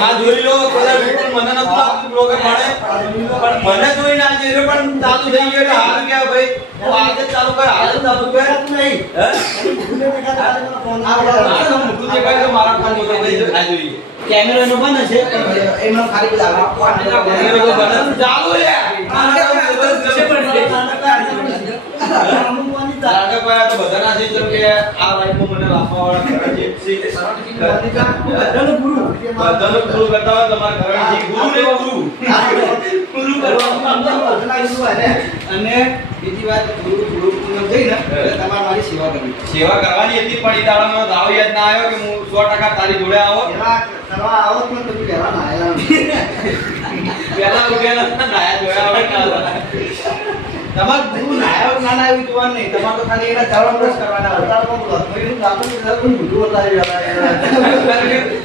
આ જોઈ લો કદાચ બિલકુલ મને નતું લાગતું બ્લોગ પડે. પણ મને જોઈને આ ચહેરો પણ ચાલુ થઈ ગયો એટલે હાલ કે ભાઈ તું આજે ચાલુ કર હાલ ચાલુ કર હે? આ મોટું દેખાય તો મારા ફોન મોટો ભાઈ આ જોઈએ. કેમેરો એનો બંધ છે એમાં ખાલી બધા કેમેરો ચાલુ નાટક વાળા તો બધા ના કે આ લાઈફમાં મને લાફા વાળા કરે ગુરુ. બધાનો ગુરુ. કરતા હોય તમારા કરણજી ગુરુ ને ગુરુ. ગુરુ કરવાનું અને બીજી વાત ગુરુ ગુરુ પૂનમ થઈ ને તમારે મારી સેવા કરવી સેવા કરવાની હતી પણ ઈ દાડામાં દાવ યાદ ના આવ્યો કે હું સો ટકા તારી જોડે આવો. કરવા આવો જ તમે પહેલા ના આવ્યા પેલા ઉઠ્યા નતા નાયા જોયા ના. તમારે ગુરુ નાયા ના ના એવું જોવાનું નહીં તમારે તો ખાલી એના ચરણ બ્રશ કરવાના ભગવાનનું ગાતું છે, તમે બધું બતાવી રહ્યા.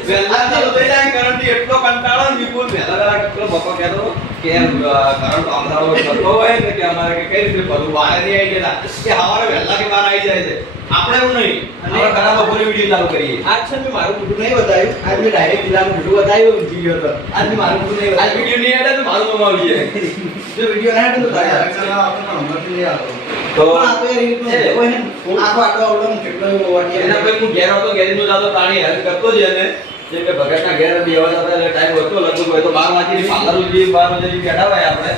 વહેલા ચાલુ થઈ જાય એટલો કંટાળો ને વિપુલ વહેલા વેલા કેટલો બકો કહેતો કે કરંટ આમદારો થતો હોય ને કે અમારે કે કઈ રીતે ભલું બહાર નહીં આવી જતા કે હવારે વહેલા કે બહાર આવી જાય છે આપણે એવું નહીં અમારા ઘણા બપોરે વીડિયો ચાલુ કરીએ આજ છે મેં મારું મોઢું નહીં બતાવ્યું આજ મેં ડાયરેક્ટ જિલ્લાનું મોઢું બતાવ્યું જીવ્યો હતો આજ મેં મારું મોઢું નહીં આજ વીડિયો નહીં મારું નામ આવી જાય જો વિડિયો ના હતો તો તારે તો- આ તો એ રીતનું કોઈ આખો આટલો આવડો કેટલો એવો એના પછી હું ઘેર આવતો ઘેરનું જાતો પાણી હેલ્પ કરતો જ એને. જેમ કે ભગતના ઘેર બેવા જતા એટલે ટાઈમ હતો લગભગ હોય તો બાર વાગે પાલર સુધી બાર વાગે સુધી બેઠા હોય આપણે.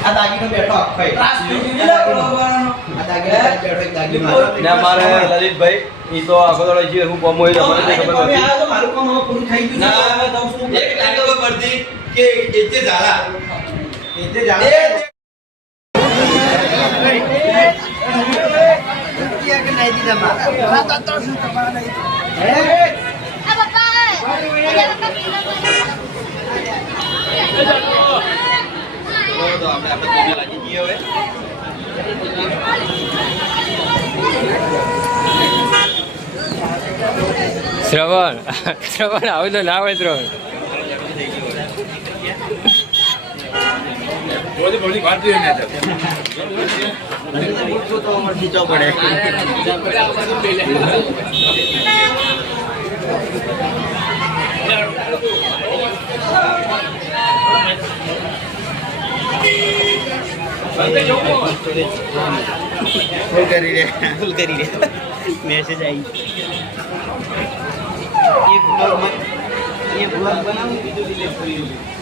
આ દાગીનો બેઠો આખો એ. ત્રાસ. આ દાગીનો બેઠો દાગીનો. ને અમારે લલિતભાઈ ઈ તો આગળ દાડો જે હું કોમ હોય તમારે ખબર નથી. મારું કામ પૂરું થઈ ગયું ના, એક ટાઈમ આપણે આપણે કોમે લાગી ગઈએ હવે શ્રવણ. શ્રવણ આવું તો ના હોય શ્રવણ ફૂલ કરી દે ફૂલ કરી દે મેસેજ આવી. એક બનાવું બીજું રિલેક્સ કરી.